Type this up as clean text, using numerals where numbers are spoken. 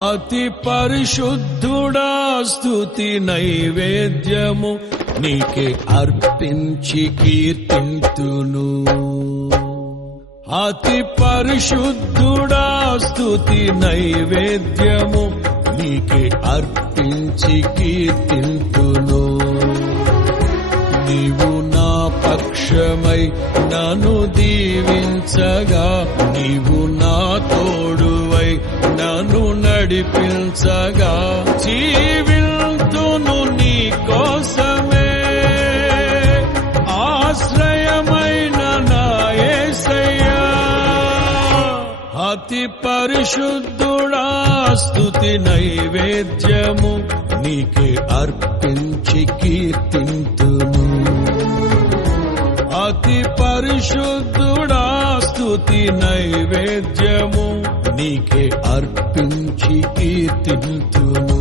అతి పరిశుద్ధుడా స్తుతి నైవేద్యము నీకే అర్పించి కీర్తింతును. అతి పరిశుద్ధుడా స్తుతి నైవేద్యము నీకే అర్పించి కీర్తింతును. నీవు నా పక్షమై నన్ను దీవించగా, నీవు నా తోడువై నన్ను నడిపించగా, జీవింతును నీ కోసమే ఆశ్రయమైన నా యేసయ్యా. అతి పరిశుద్ధుడా స్తుతి నైవేద్యము నీకే అర్పించి కీర్తింతును. అతి పరిశుద్ధుడా స్తుతి నైవేద్యము నీకే అర్పించి కీర్తింతును.